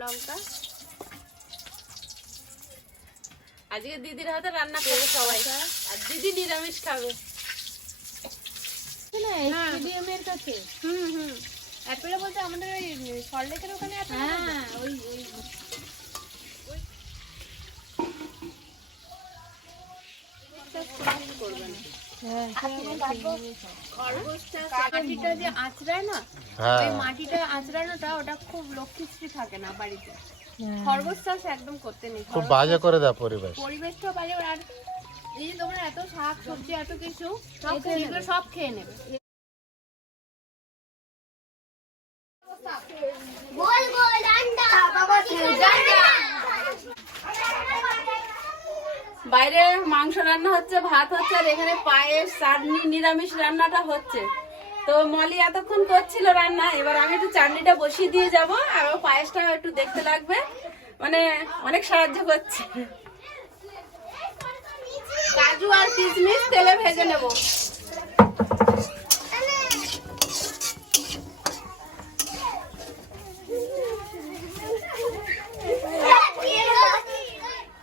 লঙ্কা। আজকে দিদির হাতে রান্না করবে সবাই। আর দিদি নিরামিষ খাবে। হ্যাঁ। স্টেডিয়ামের কাছে। হুম হুম। অ্যাপেলো বলতে আমাদের ওই সল্টলেকের ওখানে হ্যাঁ ওই ওই। হ্যাঁ মাটিটা যে আঁচড়ায় না হ্যাঁ মাটিটা ওটা খুব থাকে না বাড়িতে। হ্যাঁ। একদম করতে নেই। এত শাক সবজি এত কিছু সব খেয়ে নেবে। বাইরে মাংস রান্না হচ্ছে ভাত হচ্ছে আর এখানে পায়েস চাটনি নিরামিষ রান্নাটা হচ্ছে। তো মলি এতক্ষণ করছিল রান্না, এবার আমি একটু চাটনিটা বসিয়ে দিয়ে যাব, আর পায়েসটা একটু দেখতে লাগবে। মানে অনেক সাহায্য করছে। কাজু আর কিশমিশ তেলে ভেজে নেব।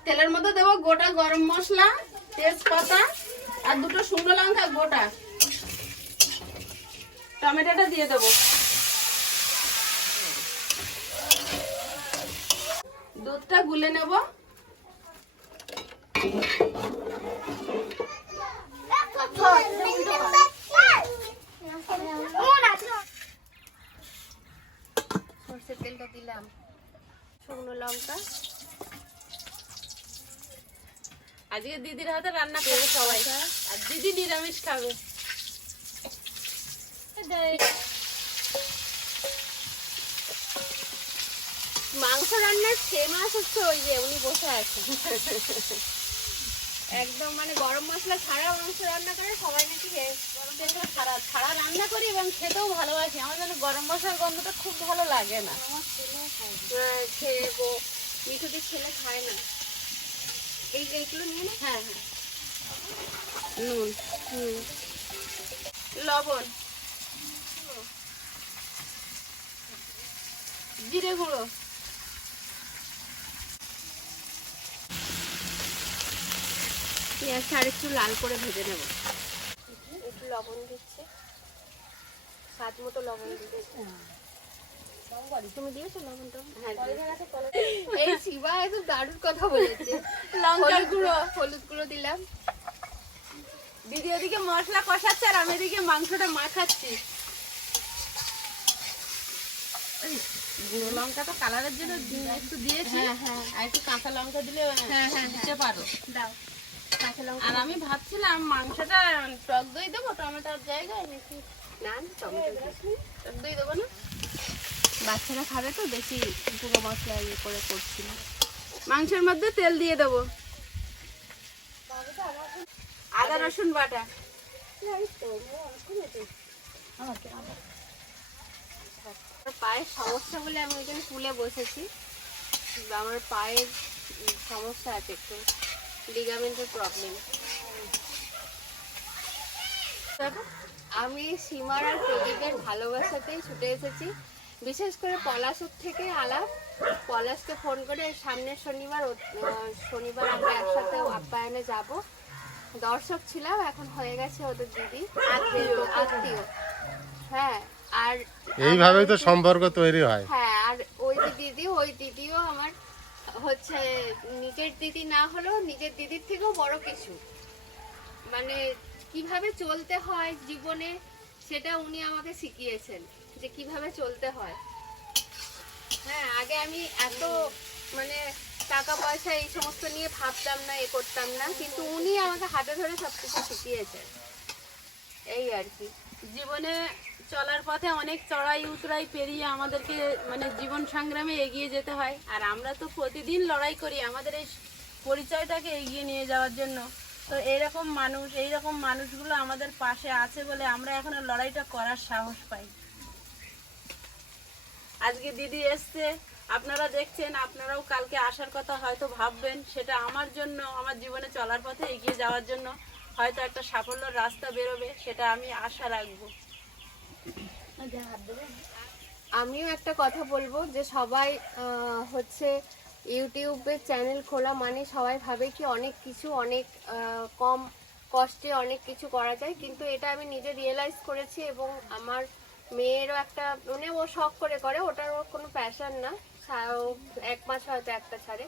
তেলের মধ্যে দেবো গোটা গরম মশলা, তেজপাতা, আর দুটো শুকনো লঙ্কা গোটা। টমেটোটা দিয়ে দেবো। দুধটা গুলে নেব। সর্ষের তেলটা দিলাম। শুকনো লঙ্কা। আজকে দিদির হাতে রান্না করবে সবাই। আর দিদি নিরামিষ খাবে। মাংস রান্নার ফেমাস হচ্ছে ওই যে উনি বসে আছেন। একদম মানে গরম মশলা ছাড়া মাংস রান্না করে সবাই নাকি গরম মশলা ছাড়া ছাড়া রান্না করি এবং খেতেও ভালোবাসি। আমার যেন গরম মশলার গন্ধটা খুব ভালো লাগে না। হ্যাঁ, খেয়ে গো মিঠুদি ছেলে খায় না। এই এইগুলো নিয়ে না? হ্যাঁ হ্যাঁ। নুন। হুম। লবণ। জিরে গুঁড়ো। পেঁয়াজটা আর একটু লাল করে ভেজে নেব। একটু লবণ দিচ্ছে। স্বাদ মতো লবণ দিচ্ছে। তুমি দিয়েছ লবণটা? হ্যাঁ এই শিবা একটু দারুণ কথা বলেছে। লঙ্কার গুঁড়ো। হলুদ গুঁড়ো দিলাম। দিদি ওদিকে মশলা কষাচ্ছে আর আমি এদিকে মাংসটা মাখাচ্ছি। গুঁড়ো লঙ্কা তো কালারের জন্য একটু দিয়েছি। আর একটু কাঁচা লঙ্কা দিলে দিতে পারো। দাও। কাঁচা লঙ্কা। আর আমি ভাবছিলাম মাংসটা টক দই দেবো টমেটোর জায়গায় নাকি? না না, টমেটো টক দই দেবো না? বাচ্চারা খাবে তো বেশি পুরো মশলা ইয়ে করে করছিলাম মাংসের মধ্যে তেল দিয়ে দেবো। আদা রসুন বাটা। পায়ের সমস্যা বলে আমি ওইখানে তুলে বসেছি। আমার পায়ের সমস্যা আছে একটু। লিগামেন্টের প্রবলেম আমি সীমার আর প্রদীপের ভালোবাসাতেই ছুটে এসেছি। বিশেষ করে পলাশুর থেকে আলাপ। পলাশকে ফোন করে, সামনের শনিবার শনিবার আমরা একসাথে আপ্যায়নে যাব। দর্শক ছিলাম, এখন হয়ে গেছে ওদের দিদি। আত্মীয় আত্মীয়। হ্যাঁ আর এইভাবেই তো সম্পর্ক তৈরি হয়। হ্যাঁ আর ওই যে দিদি ওই দিদিও আমার হচ্ছে নিজের দিদি না হলেও নিজের দিদির থেকেও বড় কিছু। মানে কীভাবে চলতে হয় জীবনে সেটা উনি আমাকে শিখিয়েছেন যে কীভাবে চলতে হয়। হ্যাঁ আগে আমি এত মানে টাকা পয়সা এই সমস্ত নিয়ে ভাবতাম না এ করতাম না কিন্তু উনি আমাকে হাতে ধরে সবকিছু শিখিয়েছেন। এই আর কি। জীবনে চলার পথে অনেক চড়াই উতরাই পেরিয়ে আমাদেরকে মানে জীবন সংগ্রামে এগিয়ে যেতে হয়। আর আমরা তো প্রতিদিন লড়াই করি আমাদের এই পরিচয়টাকে এগিয়ে নিয়ে যাওয়ার জন্য। তো এইরকম মানুষ, এইরকম মানুষগুলো আমাদের পাশে আছে বলে আমরা এখনও লড়াইটা করার সাহস পাই। আজকে দিদি এসছে, আপনারা দেখছেন, আপনারাও কালকে আসার কথা হয়তো ভাববেন, সেটা আমার জন্য, আমার জীবনে চলার পথে এগিয়ে যাওয়ার জন্য হয়তো একটা সাফল্যের রাস্তা বেরোবে, সেটা আমি আশা রাখব। আমিও একটা কথা বলব যে সবাই হচ্ছে ইউটিউবের চ্যানেল খোলা মানে সবাই ভাবে কি অনেক কিছু অনেক কম কষ্টে অনেক কিছু করা যায়। কিন্তু এটা আমি নিজে রিয়েলাইজ করেছি এবং আমার মেয়েরও একটা মানে ও শখ করে করে, ওটার ওর কোনো প্যাশন না। এক মাস হয়তো একটা ছাড়ে।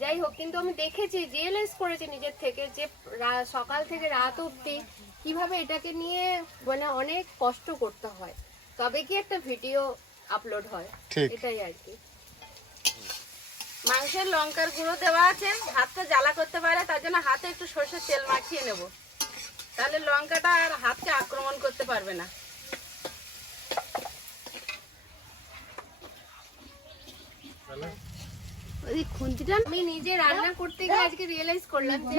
যাই হোক, কিন্তু আমি দেখেছি রিয়েলাইজ করেছি নিজের থেকে যে সকাল থেকে রাত অবধি কীভাবে এটাকে নিয়ে মানে অনেক কষ্ট করতে হয়। তবে কি একটা ভিডিও আপলোড হয়? ঠিক। এটাই আর কি। মাংসের লঙ্কার গুঁড়ো দেওয়া আছে হাতটা জ্বালা করতে পারে তার জন্য হাতে একটু সর্ষের তেল মাখিয়ে নেব। তাহলে লঙ্কাটা আর হাতকে আক্রমণ করতে পারবে না। ওই খুন্তিটা আমি নিজে রান্না করতে গিয়ে আজকে রিয়েলাইজ করলাম যে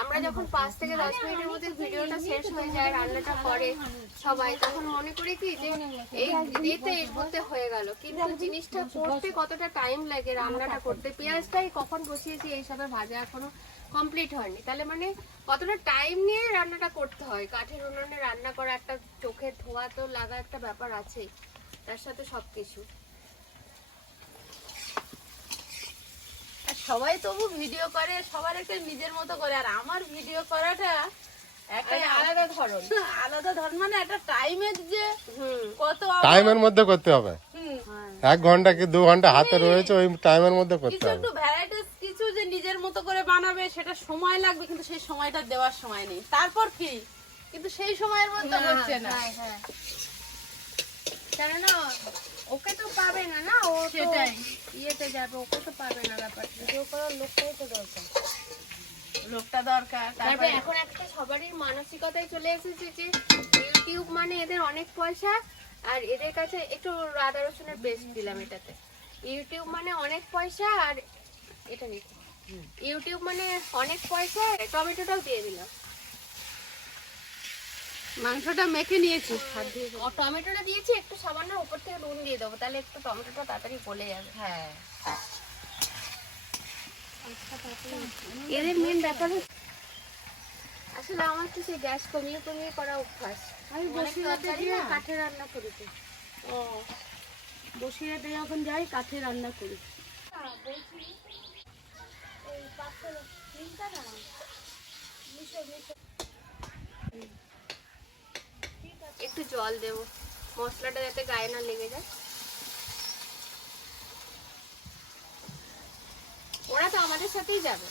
আমরা যখন পাঁচ থেকে দশ মিনিটের মধ্যে ভিডিওটা শেষ হয়ে যায়, রান্নাটা করে সবাই, তখন মনে করি কি যে এই দিতে এর মধ্যে হয়ে গেল। কিন্তু জিনিসটা করতে কতটা টাইম লাগে, রান্নাটা করতে? পেঁয়াজটাই কখন বসিয়েছি এইসবের ভাজা এখনও কমপ্লিট হয়নি। তাহলে মানে কতটা টাইম নিয়ে রান্নাটা করতে হয়? কাঠের উনুনে রান্না করা একটা, চোখের ধোয়া তো লাগা একটা ব্যাপার আছেই। তার সাথে সবকিছু। আর সবাই তবু ভিডিও করে সবার একটা নিজের মতো করে। আর আমার ভিডিও করাটা একটা একটা আলাদা ধরন। আলাদা ধরন মানে একটা টাইমের যে কত টাইমের মধ্যে করতে হবে। এক ঘণ্টা কি দু ঘণ্টা হাতে রয়েছে ওই টাইমের মধ্যে করতে হবে। একটু ভ্যারাইটিস কিছু যে নিজের মতো করে বানাবে সেটা সময় লাগবে কিন্তু সেই সময়টা দেওয়ার সময় নেই। তারপর কি? কিন্তু সেই সময়ের মধ্যে হচ্ছে না। হ্যাঁ, হ্যাঁ। কেননা ওকে তো পাবে না না? ও সেটাই। ইয়েতে যাবে ওকে তো পাবে না ব্যাপারটা। ভিডিও করার লোকটাই তো দরকার। লোকটা দরকার তারপরে তারপরে এখন একটা সবারই মানসিকতায় চলে এসেছে যে ইউটিউব মানে এদের অনেক পয়সা আর এদের কাছে একটু আদা রসুনের পেস্ট দিলাম এটাতে। ইউটিউব মানে অনেক পয়সা আর এটা নিচ্ছি ইউটিউব মানে অনেক পয়সা টমেটোটাও দিয়ে দিলাম। মাংসটা মেখে নিয়েছি। টমেটোটা দিয়েছি একটু সামান্য উপর থেকে নুন দিয়ে দেবো তাহলে একটু টমেটোটা তাড়াতাড়ি গলে যাবে। হ্যাঁ। এদের মেন ব্যাপার আসলে আমার তো সেই গ্যাস কমিয়ে কমিয়ে করা অভ্যাস। আমি তরকারি কাঠে রান্না করেছি ও বসিরহাটে যখন যাই কাঠে রান্না করি। একটু জল দেব। মশলাটা যাতে গায়ে না লেগে যায়। ওরা তো আমাদের সাথেই যাবে।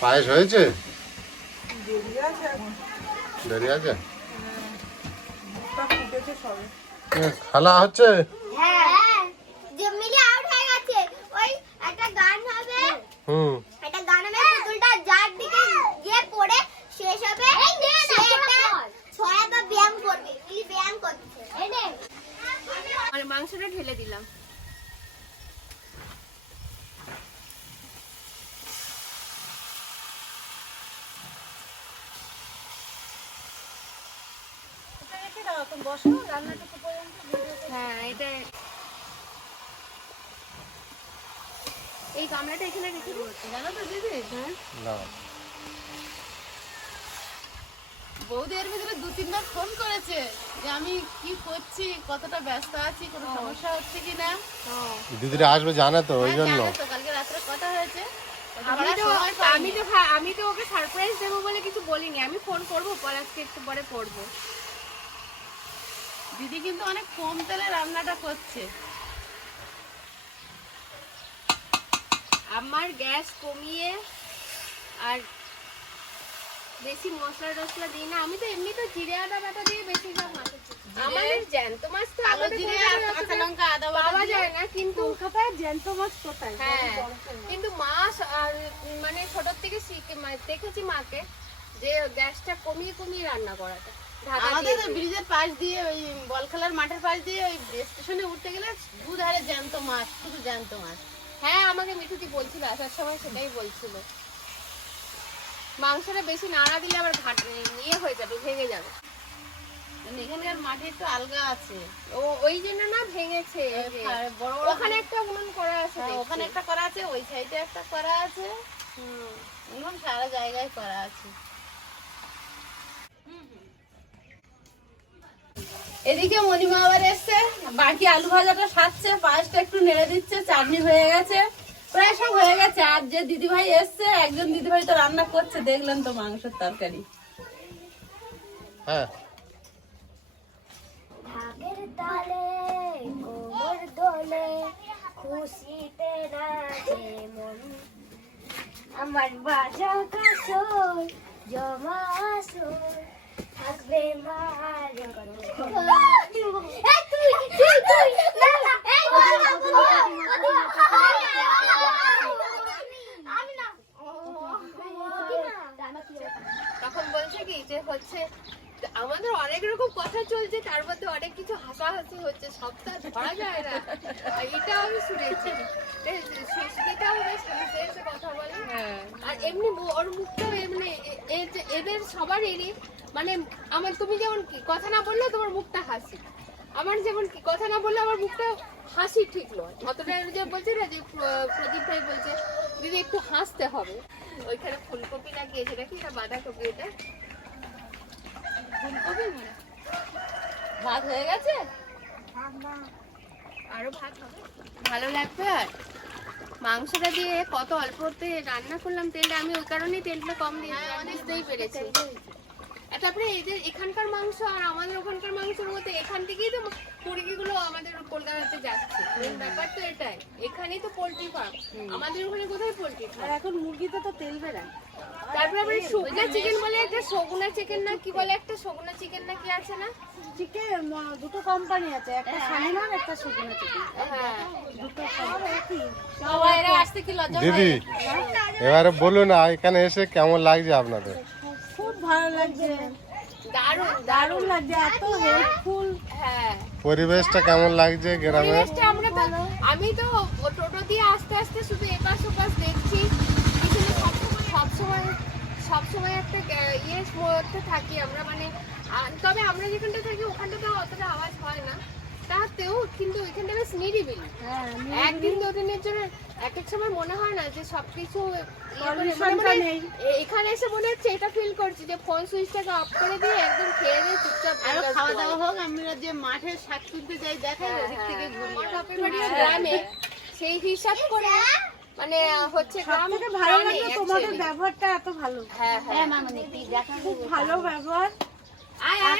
পায়েস হয়েছে? দেরি আছে এ, খেলা হচ্ছে? হ্যাঁ। হয়ে হুম। একটা গান হবে পুতুলটা যার দিকে গিয়ে পড়ে শেষ হবে সেটা ছড়া বা ব্যায়াম করবে মিলি ব্যায়াম করছে এই নে মানে মাংসটা ঢেলে দিলাম। হ্যাঁ এটা এই গামলাটা এখানে রেখে দিই জানো তো দিদি? হ্যাঁ বৌদি এর ভিতরে দু তিনবার ফোন করেছে যে আমি কি করছি কতটা ব্যস্ত আছি কোনো সমস্যা হচ্ছে কি না দিদিরা আসবে জানে তো ওই হ্যাঁ, জন্য কালকে রাত্রে কথা হয়েছে। আমি তো আমি তো আমি তো ওকে সারপ্রাইজ দেবো বলে কিছু বলিনি। আমি ফোন করব পরে আজকে একটু পরে করব। দিদি কিন্তু অনেক কম তেলে রান্নাটা করছে। আমার গ্যাস কমিয়ে আর বেশি মশলা টসলা দিই না। আমি তো এমনি তো জিরে আদা বাটা দিয়ে আমাদের জ্যান্ত মাছ তো কালো জিরে কলকাতায় আর অতটা কাঁচা লঙ্কা আদা বাটা পাওয়া যায় না কিন্তু কলকাতায় জ্যান্ত মাছ কোথায়? হ্যাঁ। কিন্তু মাছ আর মানে ছোট থেকে শিখে দেখেছি মাকে যে গ্যাসটা কমিয়ে কমিয়ে রান্না করাটা। আমাদের তো ব্রিজের পাশ দিয়ে ওই বল খেলার মাঠের পাশ দিয়ে ওই স্টেশনে উঠতে গেলে দুধারে জ্যান্ত মাছ শুধু জ্যান্ত মাছ। হ্যাঁ আমাকে মিঠুতি বলছিল আসার সময় সেটাই বলছিল। মাংসটা বেশি নাড়া দিলে আবার ঘাট ইয়ে হয়ে যাবে ভেঙে যাবে। মানে এখানকার একটু আলগা আছে। ও ওই জন্য না ভেঙেছে এই যে। আর বড় বড় ওখানে একটা উনুন করা আছে হ্যাঁ, ওখানে একটা করা আছে ওই সাইডে একটা করা আছে। হুম। উনুন সারা জায়গায় করা আছে। এদিকে মণিমা আবার এসছে বাকি আলু ভাজাটা সাজছে পায়েসটা একটু নেড়ে দিচ্ছে চাটনি হয়ে গেছে। প্রায় সব হয়ে গেছে। আর যে দিদিভাই এসছে একজন দিদিভাই তো রান্না করছে দেখলেন তো মাংসের তরকারি। হ্যাঁ। ঢাকের তালে কোমর দোলে খুশিতে নাচে মন। আমার বাজা কাসর জমা আসর। তখন বলছে কি যে হচ্ছে আমাদের অনেক রকম কথা চলছে তার মধ্যে অনেক কিছু হাসাহাসি হচ্ছে সবটা ধরা যায় না। এটাও আমি শুনেছি। সেটাও বেশ হেসে হেসে কথা বলে। হ্যাঁ। আর এমনি ওর মুখটাও এমনি এদের সবারই মানে আমার তুমি যেমন কি কথা না বললে তোমার মুখটা হাসি। আমার যেমন কি কথা না বললে আমার মুখটা হাসি ঠিক নয়। অতটা যে বলছে না যে প্রদীপ ভাই বলছে দিদি একটু হাসতে হবে। ওইখানে ফুলকপি লাগিয়েছে নাকি না বাঁধাকপি এটা? ফুলকপি মনে? ভাত হয়ে গেছে? আরও ভাত হবে। ভালো লাগবে আর? মাংসটা দিয়ে কত অল্পতে রান্না করলাম তেলটা আমি ওই কারণেই তেলটা কম দিয়ে বুঝতেই পেরেছি আর তারপরে এদের এখানকার মাংস আর আমাদের ওখানকার মাংসের মধ্যে এখান থেকেই তো মুরগিগুলো আমাদের কলকাতাতে যাচ্ছে। ব্যাপার তো এটাই। এখানেই তো পোল্ট্রি ফার্ম আমাদের ওখানে কোথায় পোল্ট্রি আর এখন মুরগিতে তো তেল বেড়ায় তারপরে আবার সগুনা চিকেন বলে একটা সগুনা চিকেন না কি বলে একটা সগুনা চিকেন না কি আছে না? চিকেন দুটো কোম্পানি আছে একটা শাহিনার একটা শুকনো চিকেন হ্যাঁ। দুটো একই। সবাই আসতে কি লজ্জা দিদি এবারে বলুন এখানে এসে কেমন লাগছে আপনাদের? ভালো লাগছে। দারুণ দারুণ লাগছে এত হেল্পফুল। হ্যাঁ। পরিবেশটা কেমন লাগছে গ্রামের আমরা আমি তো টোটো দিয়ে আস্তে আস্তে শুধু এপাশ ওপাশ দেখছি। পিছনে সবসময় সবসময় একটা ইয়ে মধ্যে থাকি আমরা মানে তবে আমরা যেখানটা থাকি ওখানটা তো অতটা আওয়াজ হয় না। তাতেও কিন্তু ওইখানটা বেশ নিরিবিলি। হ্যাঁ একদিন দুদিনের জন্য এক এক সময় মনে হয় না যে সবকিছু করে- মানে মনে হয় এখানে এসে মনে হচ্ছে এটা ফিল করছি যে ফোন সুইচটাকে অফ করে দিয়ে একদম খেয়ে দিয়ে চুপচাপ আরও খাওয়া দাওয়া হোক আমরা যে মাঠে শাক তুলতে যাই দেখাই হ্যাঁ, ওদিক থেকে বাপের গ্রামে সেই হিসাব করে মানে হচ্ছে গ্রাম থেকে ভালো লাগল তোমাদের ব্যবহারটা এত ভালো। হ্যাঁ হ্যাঁ। খুব ভালো ব্যবহার।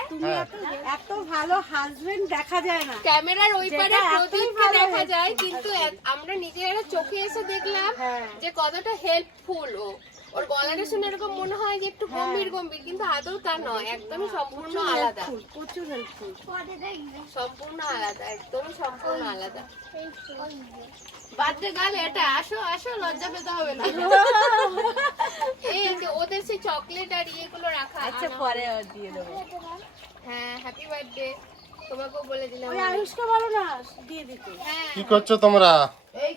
তুমি এত এত ভালো হাজবেন্ড দেখা যায় না। ক্যামেরার ওই পারে প্রদীপকে দেখা যায় কিন্তু আমরা নিজেরা চোখে এসে দেখলাম হ্যাঁ। যে কতটা হেল্পফুল ও। ওর গলাটা শুনে এরকম মনে হয় যে একটু হ্যাঁ। গম্ভীর গম্ভীর কিন্তু আদৌ তা নয় একদমই সম্পূর্ণ আলাদা। প্রচুর হেল্পফুল সম্পূর্ণ আলাদা একদমই সম্পূর্ণ আলাদা। এটা আসো আসো লজ্জা পেতে হবে না। এই যে ওদের সেই চকলেট আর ইয়েগুলো রাখা আচ্ছা পরে দিয়ে দেবো। হ্যাঁ হ্যাপি বার্থডে তোমাকেও বলে দিলাম ওই আয়ুষকে বলো না দিয়ে দিতে। হ্যাঁ। কি করছ তোমরা? এই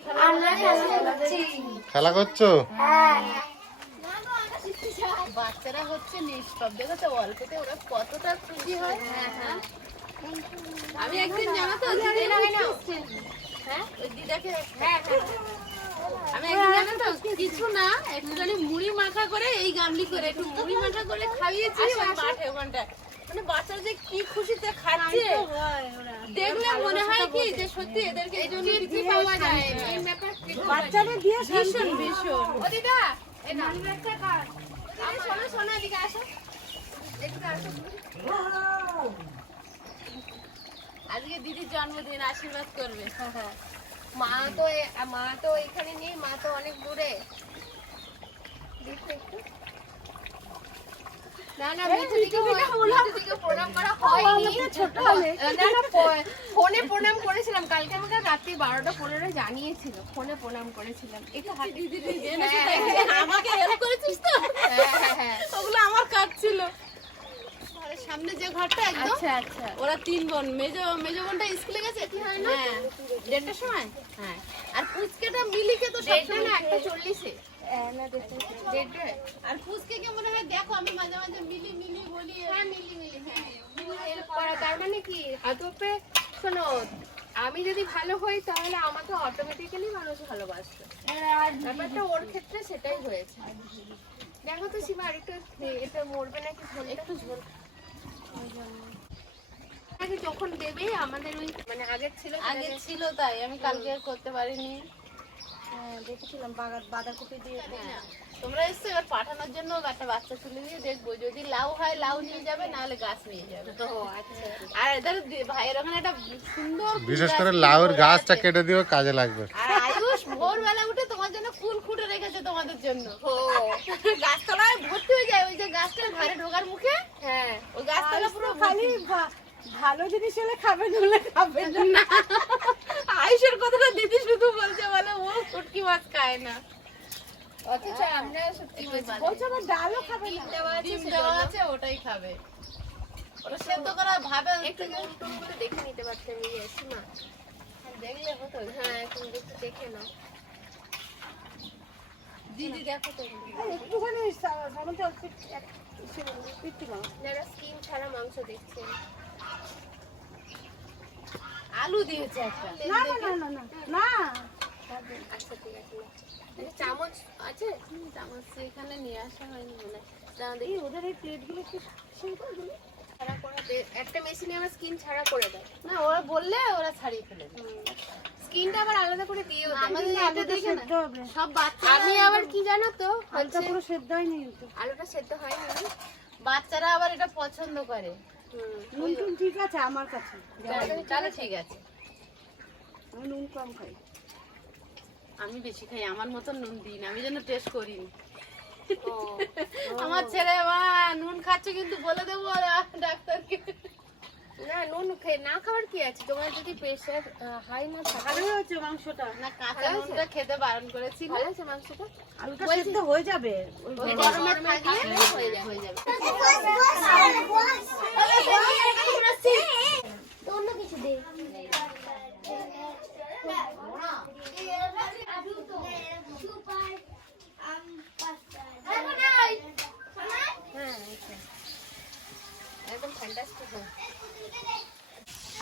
খেলা করছ। বাচ্চারা হচ্ছে নিষ্পাপ। দেখো তো অল্পতে ওরা কতটা খুশি হয়? হ্যাঁ আমি একদিন জানো তো হ্যাঁ? দিদাকে হ্যাঁ হ্যাঁ। আমি একদিন জানো তো কিছু না একটুখানি মুড়ি মাখা করে এই গামলি করে একটু মুড়ি মাখা করে খাইয়েছি ওই মাঠে ওখানটা মানে বাচ্চারা যে কি খুশিতে খাচ্ছে। দেখলে মনে হয় কি যে সত্যি এদেরকে এই জন্য তৃপ্তি পাওয়া যায়। ব্যাপার তৃপ্তি বাচ্চারা দিয়ে ভীষণ ভীষণ। ও দিদা এই না আরে শোনো শোনো, এদিকে আসো। এদিকে আজকে দিদির জন্মদিন, আশীর্বাদ করবে। মা তো মা তো এখানে নেই, মা তো অনেক দূরে। দেখো একটু। না না মিঠু দিকে মিঠু দিকে প্রণাম করা হয়নি না না ফো- ফোনে প্রণাম করেছিলাম। কালকে আমাকে রাত্রি বারোটা পনেরো জানিয়েছিল। ফোনে প্রণাম করেছিলাম। একটু হাতে হ্যাঁ, হ্যাঁ, আমাকে হেল্প করেছিস তো? হ্যাঁ হ্যাঁ ওগুলো আমার কাজ ছিল। সামনে যে ঘরটা একদম আচ্ছা আচ্ছা। ওরা তিন বোন। মেজো মেজো বোনটা স্কুলে গেছে কি হয় না? দেড়টার সময়? হ্যাঁ। আর পুচকেটা মিলিকে তো দেড়টা না একটা চল্লিশে। আর পুচকে কে মনে হয় দেখো আমি মাঝে মাঝে মিলি মিলি বলি। হ্যাঁ মিলি মিলি হ্যাঁ। তার মানে কি? আদপে শোনো আমি যদি ভালো হই তাহলে আমাকে অটোমেটিক্যালি মানুষ ভালোবাসবে। ব্যাপারটা ওর ক্ষেত্রে সেটাই হয়েছে। দেখো তো সীমা আর একটু এটা মরবে নাকি ঝোল একটু ঝোল। যখন দেবে আমাদের ওই মানে আগের ছিল আগে ছিল তাই আমি কালকে আর করতে পারিনি। দেখেছিলাম বাগা- বাঁধাকপি দিয়ে হ্যাঁ, তোমরা এসছো এবার পাঠানোর জন্য একটা বাচ্চা তুলে দিয়ে দেখব। যদি লাউ হয় লাউ নিয়ে যাবে নাহলে গাছ নিয়ে যাবে। ও আচ্ছা। আর এদের ভাইয়ের ওখানে একটা সুন্দর বিশেষ করে নিয়ে লাউয়ের গাছটা কেটে দিও কাজে লাগবে। আর আয়ুষ ভোরবেলা উঠে তোমার জন্য ফুল খুঁটে রেখেছে তোমাদের জন্য। ও। গাছতলায় ভর্তি হয়ে যায় ওই যে গাছটা ঘরে ঢোকার মুখে। হ্যাঁ। ওই গাছতলা পুরো খালি ভালো জিনিস হলে খাবে নলে খাবে না আয়ুষের কথাটা দিদি শুধু বলছে মাছ খায় না। অথচ আমরা সত্যি বলছি আমার ডালও খাবে না। ডিম দেওয়া আছে ওটাই খাবে। ওটা সেদ্ধ করা ভাবে একটু নুন করে দেখে নিতে পারতেন ইয়ে সীমা দেখলে হতো? হ্যাঁ তুমি একটু দেখে নাও। দিদি দেখো তো। একটুখানি সামনে অল্প। যারা স্কিন ছাড়া মাংস দেখছেন আলু দিয়েছে একটা। না না না না না। আচ্ছা ঠিক আছে চামচ আছে চামচ নিয়ে আসা হয়নি। ওদের এই ছাড়া করে একটা মেশিনে আমার স্কিন ছাড়া করে দেয় না ওরা বললে ওরা ছাড়িয়ে ফেলে স্কিনটা আবার আলাদা করে দেয় সব আমি আবার কি জানো তো আলুটা পুরো সেদ্ধ হয়নি কিন্তু আলুটা সেদ্ধ বাচ্চারা আবার এটা পছন্দ করে নুন ঠিক আছে আমার কাছে তাহলে ঠিক আছে নুন কম খাই আমি বেশি খাই আমার মতন নুন দিই না আমি যেন টেস্ট করিনি আমার ছেলে মা নুন খাচ্ছে কিন্তু বলে দেবো ডাক্তারকে না নুন খেয়ে না খাবার কি আছে তোমার যদি প্রেশার হাই না থাকে ভালো হয়েছে মাংসটা না কাঁচা নুনটা খেতে বারণ করেছি ভালো আছে মাংসটা আলুটা সেদ্ধ হয়ে যাবে গরমে থাকলে হয়ে যাবে হয়ে যাবে অন্য কিছু দে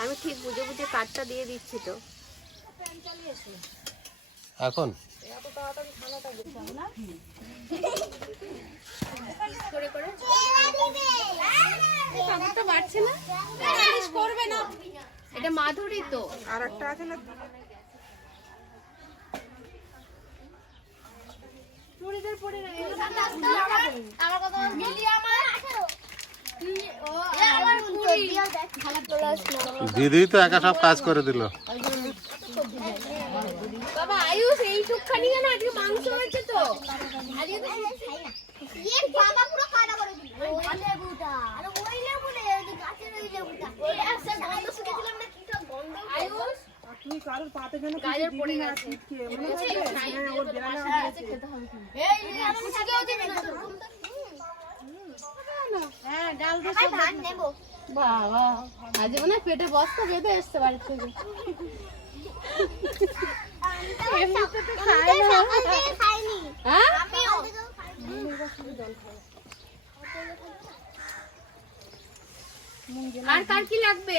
আমি ঠিক বুঝে বুঝে কাঠটা দিয়ে দিচ্ছি তো। এখন? করে করে কাপড়টা বাড়ছে না করবে না? এটা মাধুরী তো। আর একটা আছে না? আমার কথা মিলি আমার? দিদি তো একা সব কাজ করে দিল। বাবা আয়ুষ এই টুকখানি কেন? আজকে মাংস হয়েছে তো। আজকে তো খাই না। ইয়ে বাবা পুরো কাটা করে দিল। ওই লেবুটা। আরে ওই লেবুটা ওই গাছের ওই লেবুটা। ওই একটা গন্ধ শুকেছিলাম না কি সব গন্ধ? আয়ুষ? তুমি কারোর পাতে যেন গাজর পড়ে গেছে। মনে আছে? হ্যাঁ, ওর। এই আমি না হ্যাঁ, ডাল দিয়ে ভাত নেব। বাবা আজ মনে হয় পেটে বস্তা বেঁধে এসছে বাড়ি থেকে। এমনিতে তো খাই না খাইনি। হ্যাঁ? আমিও আর কার কি লাগবে?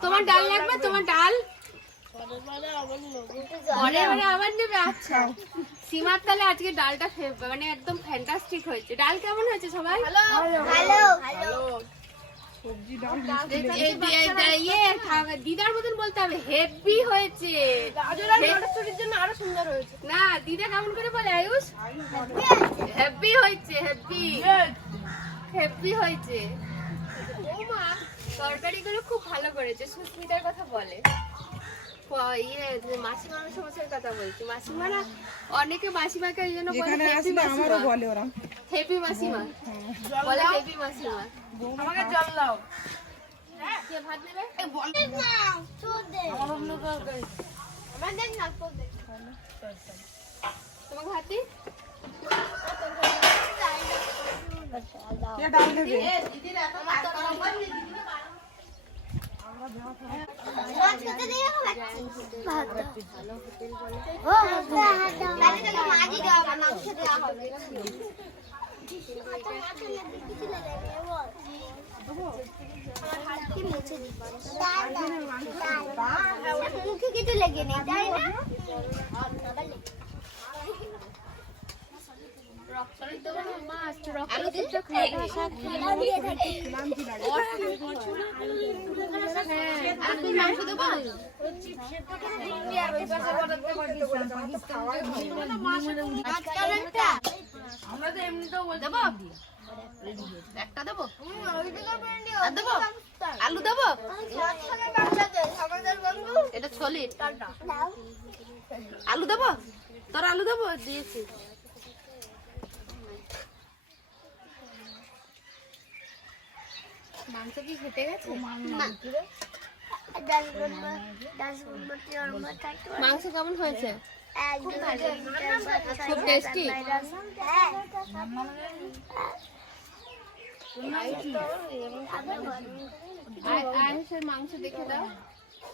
তোমার ডাল লাগবে? তোমার ডাল? পরে আবার নেবে? আচ্ছা। সীমার তাহলে আজকে ডালটা মানে একদম ফ্যান্টাস্টিক হয়েছে। ডাল কেমন হয়েছে সবাই? হ্যালো হ্যালো এই দি- এই- ইয়ে দিদার মতন বলতে হবে হেভি হয়েছে। জন্য আরও সুন্দর হয়েছে। না দিদা কেমন করে বলে আয়ুষ? হেভি হয়েছে হেভি হেভি হয়েছে। ও মা তরকারিগুলো খুব ভালো করেছে সুস্মিতার কথা বলে। ইয়ে মাসিমা সমস্যার কথা বলছি। মাসিমা না অনেকে মাসিমাকে এই জন্য বলে হেভি মাসিমা। বলে ওরা। হেভি মাসিমা। বলে হেভি মাসিমা। আমাকে জল দাও। কে ভাত নেবে? না তোর দে। আমার দেখ না তোর দেখ তোমাকে ভাত দিই তাহলে তাহলে মাছই দেওয়া হবে মাংস দেওয়া হবে আমার হাতকে মুছে দিই মুখে কিছু লেগে নেই তাই না মাছ রক্ত খাওয়া শাক খেলা দিয়ে থাকে হ্যাঁ আর তুই মাংস দেবো আজকাল একটা আলু দেবো এটা ছলি আলু দেবো? তোর আলু দেবো? দিয়েছি। মাংস কি খেতে গেছে মাংস কেমন হয়েছে খুব টেস্টি আয়ুষের মাংস দেখে দাও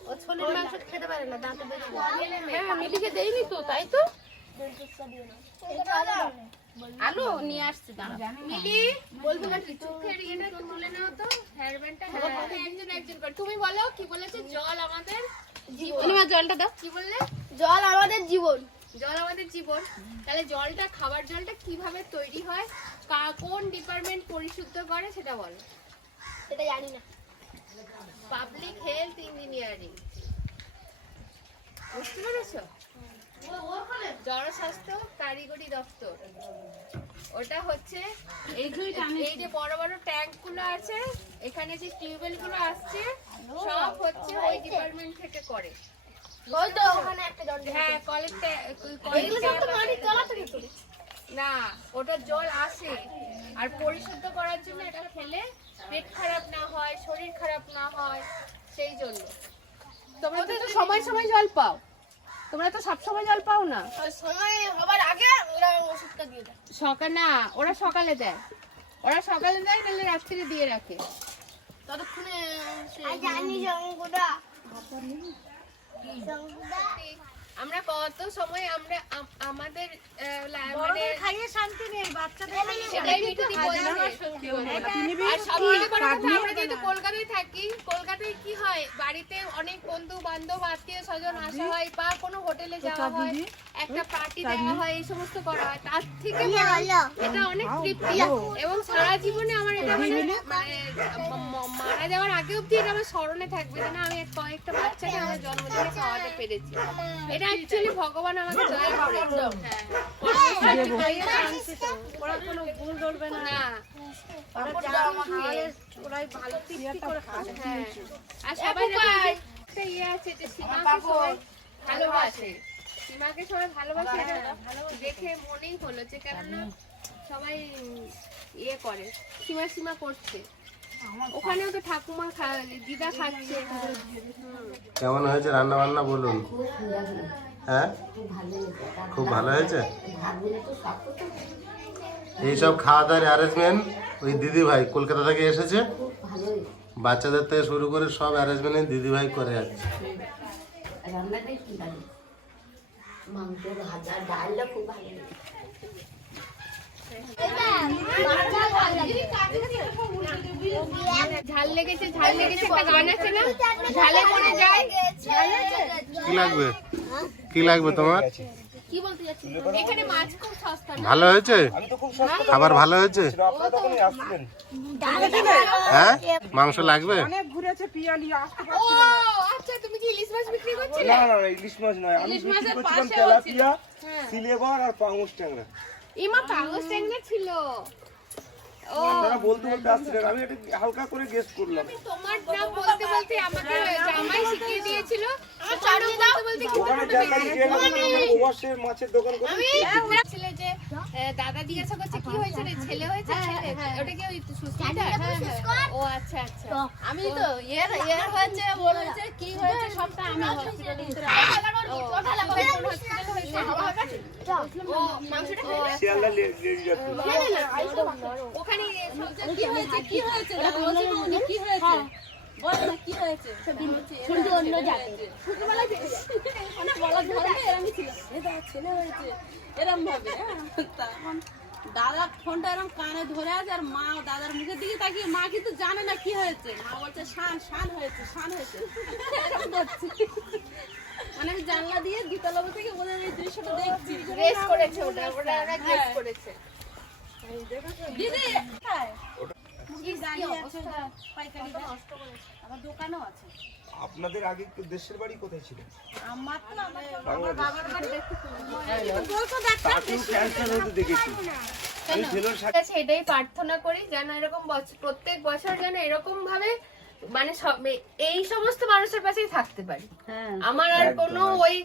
ও ছলির মাংস খেতে পারে না দাঁতে বেরিয়ে হ্যাঁ মিলিকে দেইনি তো তাই তো আলু নিয়ে আসছি মিলি বলব না চোখের ইয়েটা তুলে নাও তো হেয়ার ব্যান্ডটা একজন একজন করে। তুমি বলো কি বলেছে? জল আমাদের জীবন। জলটা দাও। কি বললে? জল আমাদের জীবন। জল আমাদের জীবন। তাহলে জলটা খাবার জলটা কীভাবে তৈরি হয়? কা- কোন ডিপার্টমেন্ট পরিশুদ্ধ করে সেটা বলো। সেটা জানি না। পাবলিক হেলথ ইঞ্জিনিয়ারিং বুঝতে পেরেছ? জনস্বাস্থ্য কারিগরি দপ্তর। ওটা হচ্ছে এই এই যে বড় বড় ট্যাঙ্কগুলো আছে এখানে যে টিউবওয়েলগুলো আসছে সব হচ্ছে ওই ডিপার্টমেন্ট থেকে করে। ওই তো ওখানে একটা জল হ্যাঁ কলের না ওটা জল আসে। আর পরিশুদ্ধ করার জন্য এটা খেলে পেট খারাপ না হয় শরীর খারাপ না হয় সেই জন্য। তোমরা তো সময় সময় জল পাও। তোমরা তো সব সময় জল পাও না। সময় হবার আগে ওরা ওষুধটা দিয়ে দেয়। সকাল না ওরা সকালে দেয়। ওরা সকালে দেয় তাহলে রাত্রিরে দিয়ে রাখে। ততক্ষণে জানি শঙ্কুদা আমরা কত সময় আমরা আমাদের মানে খাইয়ে শান্তি নেই বাচ্চাদের সেটাই মিঠুদি আর সবথেকে বড় কথা, আমরা যেহেতু কলকাতায় থাকি। কলকাতায় কি হয়? বাড়িতে অনেক বন্ধু বান্ধব আত্মীয় স্বজন আসা হয় বা কোনো হোটেলে যাওয়া হয়। একটা পার্টি দেওয়া হয় এই সমস্ত করা হয়। তার থেকে এটা অনেক তৃপ্তি। এবং সারা জীবনে আমার এটা মানে মানে মারা যাওয়ার আগে অব্দি এটা আমার স্মরণে থাকবে যে না আমি কয়েকটা বাচ্চাকে আমার জন্মদিনে খাওয়াতে পেরেছি। এটা অ্যাকচুয়ালি ভগবান আমাকে দয়া করেছে হ্যাঁ ওরা কোনো ভুল ধরবে না। ওরাই ভালো তৃপ্তি করে খাবে। হ্যাঁ। আর সবাই একটা ইয়ে আছে যে সীমাকে সবাই ভালোবাসে। সীমাকে সবাই ভালোবাসে দেখে মনেই হলো যে কেননা সবাই ইয়ে করে সীমা সীমা করছে। ওখানেও তো ঠাকুমা দিদা খাচ্ছে। কেমন হয়েছে রান্না বান্না বলুন? হ্যাঁ? খুব ভালো হয়েছে? এইসব খাওয়া দাওয়ার অ্যারেঞ্জমেন্ট ওই দিদি ভাই কলকাতা থেকে এসেছে। বাচ্চাদের থেকে শুরু করে সব অ্যারেঞ্জমেন্ট দিদি ভাই করে যাচ্ছে। মাংস ভাজা ডালটা খুব ভালো ঝাল লেগেছে ঝাল লেগেছে একটা গান আছে না? ঝালে যায়। কি লাগবে? কি লাগবে তোমার? কি বলতে যাচ্ছি এখানে মাছ খুব সস্তা না? ভালো হয়েছে? খাবার ভালো হয়েছে? হ্যাঁ? মাংস লাগবে? অনেক ঘুরেছে পিয়ালি আসতে ও আচ্ছা তুমি কি ইলিশ মাছ বিক্রি করছিলে না না না ইলিশ মাছ নয়। আমি বিক্রি করছিলাম তেলাপিয়া সিলেবার আর পাঙুস ট্যাংরা। ইমা কাগজ ট্যাংরা ছিল। তারা বলতে বলতে আসছিলেন আমি এটা হালকা করে গেস করলাম। তোমার নাম বলতে বলতে আমাকে জামাই শিখিয়ে দিয়েছিল। ওখানে মাছের দোকান করে ছিল যে দাদা জিজ্ঞাসা করছে কি হয়েছে রে? ছেলে হয়েছে ওটা কি ওই সুস্মিতা? ও আচ্ছা আচ্ছা। আমি তো এর এর হয়েছে ওর হয়েছে কি হয়েছে সবটা আমি হসপিটালে ওখানে কি হয়েছে কি হয়েছে? কি হয়েছে? দাদা ছেলে হয়েছে এরম ভাবে হ্যাঁ। দাদা ফোনটা এরম কানে ধরে আছে আর মা দাদার মুখের দিকে তাকিয়ে মা কিন্তু জানে না কি হয়েছে মা বলছে শান শান হয়েছে শান হয়েছে। মানে আমি জানলা দিয়ে দ্বিতলা থেকে ওদের এই দৃশ্যটা দেখছি করেছে ওটা ওটা করেছে দিদি দোকানও আছে। আপনাদের আগে দেশের বাড়ি কোথায় ছিল? আমার তো আমার তাকেও ক্যান্সার হতে দেখেছি। আমি ছেলের সাথে কাছে এটাই প্রার্থনা করি যেন এরকম বছর প্রত্যেক বছর যেন এরকম ভাবে মানে সব এই সমস্ত মানুষের পাশেই থাকতে পারি। আমার আর কোনো ওই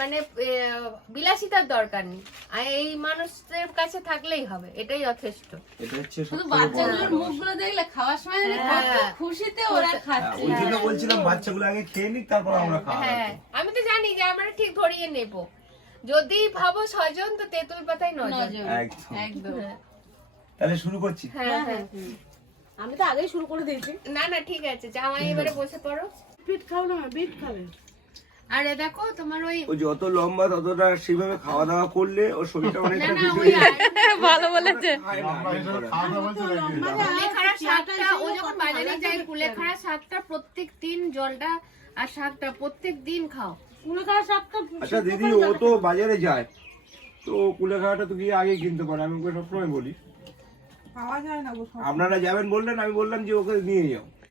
মানে বিলাসিতার দরকার নেই। এই মানুষদের কাছে থাকলেই হবে এটাই যথেষ্ট। এটা হচ্ছে শুধু বাচ্চাগুলোর মুখগুলো দেখলে খাওয়ার সময় হ্যাঁ। খুশিতে ওরা খাচ্ছে ওই জন্য বলছিলাম বাচ্চাগুলো আগে খেয়ে নিক তারপর আমরা খাওয়া হ্যাঁ। আমি তো জানি যে আমরা ঠিক ধরিয়ে নেব। যদি ভাবো ছজন তো তেঁতুল পাতায় নজন একদম। একদম। তাহলে শুরু করছি। হ্যাঁ হ্যাঁ আমি তো আগেই শুরু করে দিয়েছি। না না ঠিক আছে। জামাই এবারে বসে পড়ো। বিট খাও না বিট খাবে। আর দেখো তোমার ওই ও যত লম্বা ততটা সেভাবে খাওয়া দাওয়া করলে ওর শরীরটা যায়। ভালো বলেছে। কুলেখাড়া শাকটা ও যখন বাজারে যায় কুলেখাড়া শাকটা প্রত্যেক দিন জলটা আর শাকটা প্রত্যেক দিন খাও। কুলেখাড়া শাকটা আচ্ছা দিদি ও তো বাজারে যায় তো কুলেখাড়াটা তো গিয়ে আগে কিনতে পারে আমি ওকে সবসময় বলি। পাওয়া যায় না আপনারা যাবেন বললেন আমি বললাম যে ওকে নিয়ে যাও।